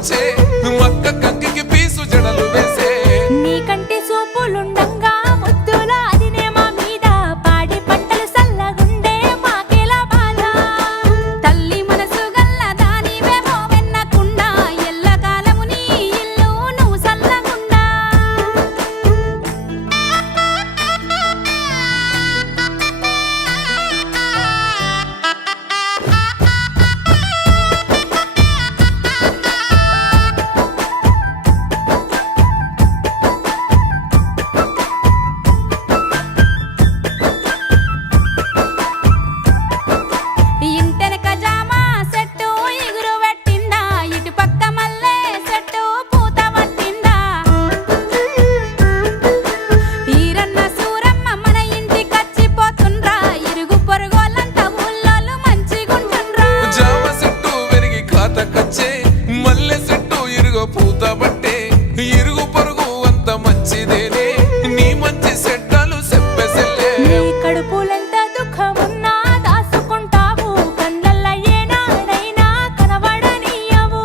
వచ్చే మక్క కంకికి పీసు జడలు వేసే నీకంటే సూపులుండంగా ముద్దుల అదినే మా మీద పాడి పంటలు సల్లగుండే మాకెలా బాధ తల్లి మనసు గల్ల దానివేమో వెన్నకుండా ఎల్లకాలము నీ ఇల్లు నువ్వు సల్లగుండా ఇంటెనక జామ చెట్టు ఎగురు పెట్టిందా ఇటు పక్క మల్లె చెట్టు పూత పట్టిందా ఈరన్న సూరమ్మ మన ఇంటికచ్చిపోతుండ్రా ఇరుగు పొరుగోళ్ళంతా ఊళ్ళోళ్ళు మంచిగుంటుండ్రా జామ చెట్టు పెరిగి ఖాతకచ్చే మల్లె చెట్టు ఇరుగో పూత పట్టే ఇరుగు పొరుగు అంత మంచిదేనే నీ మంచి చెడ్డలు చెప్పెసెల్లే నీ కడుపులెంత దుఃఖమున్నా దాసుకుంటావు కళ్ళల్ల ఏనాడైనా కనబడనీయవు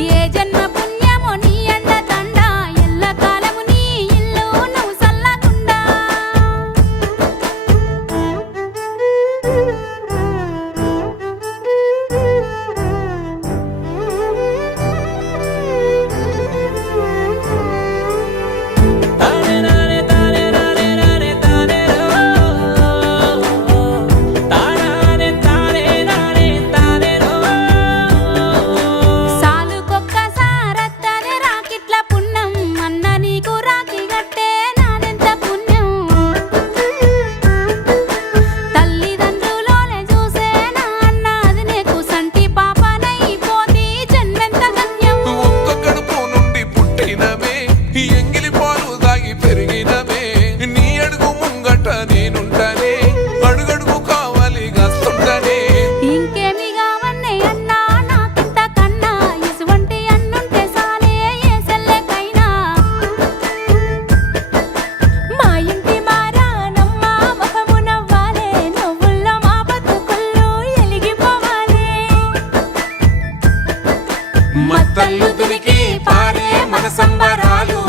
ఏ జన్మ పుణ్యమో నీ అండ దండ ఎల్లకాలము నీ ఇల్లు నువ్వు సల్లగుండా సాలుకొక్కసారత్తనే రాకిట్ల పుణ్యం అన్న నీకు రాకి గట్టే నాదెంత పుణ్యం తల్లిదండ్రులోనే చూసేనా అన్న అది నీకు సంటి పాపనైపోతి జన్మెంత ధన్యం ఒక్క కడుపు నుండి పుట్టినమే ఎంగిలి పాలు దాగి పెరిగినమే నీ అడుగు ముంగట నేనుంటానే అడుగడుగు కావాలి గాస్తుంటానే ఇంకేమి కావన్నే అన్నా నాకింత కన్నా ఇసువంటి అన్నుంటే సాలే ఏ సెల్లెకైనా మా ఇంటి మారానమ్మ ముఖము నవ్వాలే నవ్వుల్లో మా బతుకుల్లో ఎలిగిపోవాలే మత్తల్లు తురికి పారే మన సంబరాలు